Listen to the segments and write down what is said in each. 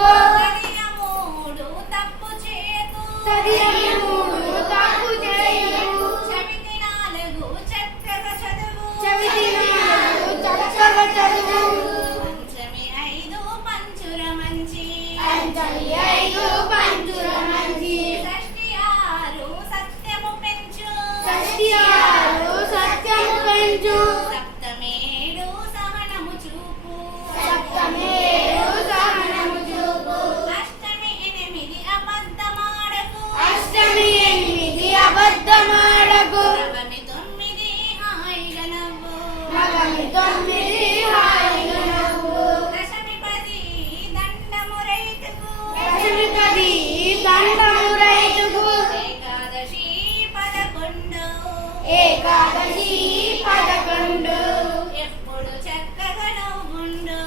చేసుకో తదియమూడు తప్పు చేయకు తదియమూడు తప్పు చేయకు చవితి నాలుగు చక్కగా చదువు చవితి నాలుగు చక్కగా చదువు పంచమి ఐదు పంచుర మంచి పంచమి ఐదు పంచుర మంచి షష్ఠి ఆరు సత్యము పెంచు షష్ఠి ఆరు సత్యము పెంచు సప్తమేడు సహనము చూపు సప్తమేడు సహనము చూపు అష్టమి ఎనిమిది అబద్ధమాడకు అష్టమి ఎనిమిది అబద్ధమాడకు నవమి తొమ్మిది హాయిగా నవ్వు నవమి తొమ్మిది హాయిగా నవ్వు దశమి పది దండము రైతుకు దశమి పది దండము రైతుకు ఏకాదశి 11 ఏకాదశి 11 ఎప్పుడు చక్కగా నవ్వుండు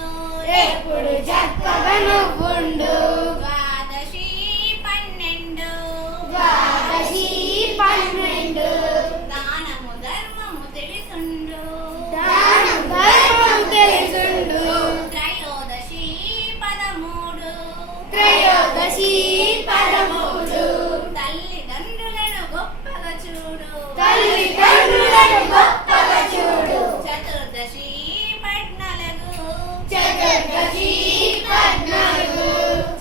ఎప్పుడు చక్కగా నువ్వుండు ద్వాదశి 12 ద్వాదశి 12 దానము ధర్మము తెలిసుండు దానం ధర్మము తెలుసుండు త్రయోదశి 13 త్రయోదశి 13 తల్లిదండ్రులను గొప్పగా చూడు తల్లిదండ్రులను గొప్పగా చూడు చతుర్దశి 14 చతుర్దశి 14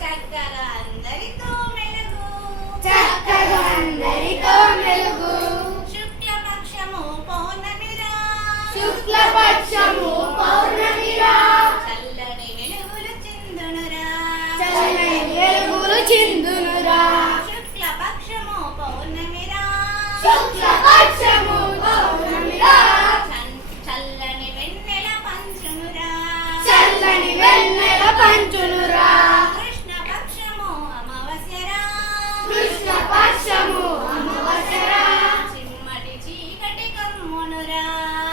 చక్కగా అందరితో మెలుగు చక్కగా అందరితో మెలుగు శుక్లపక్షము పౌర్ణమిరా శుక్లపక్షము పౌర్ణమిరా చల్లని వెలుగులు చిందునురా చల్లని వెలుగులు చిందునురా శుక్లపక్షము పౌర్ణమిరా శుక్లపక్షము పౌర్ణమిరా చల్లని వెన్నెల పంచునురా చల్లని వెన్నెల పంచునురా కృష్ణపక్షము అమావాస్యరా కృష్ణపక్షము అమావాస్యరా చిమ్మటి చీకటి కమ్మునురా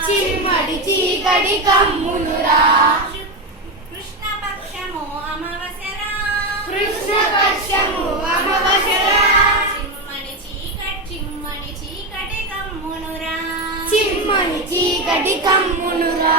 చిమ్మడి చీకటి కమ్మునురా కృష్ణపక్షము అమావాస్యరా కృష్ణపక్షము అమావాస్యరా చిమ్మని చీకటి కమ్మునురా చిమ్మని చీకటి కమ్మునురా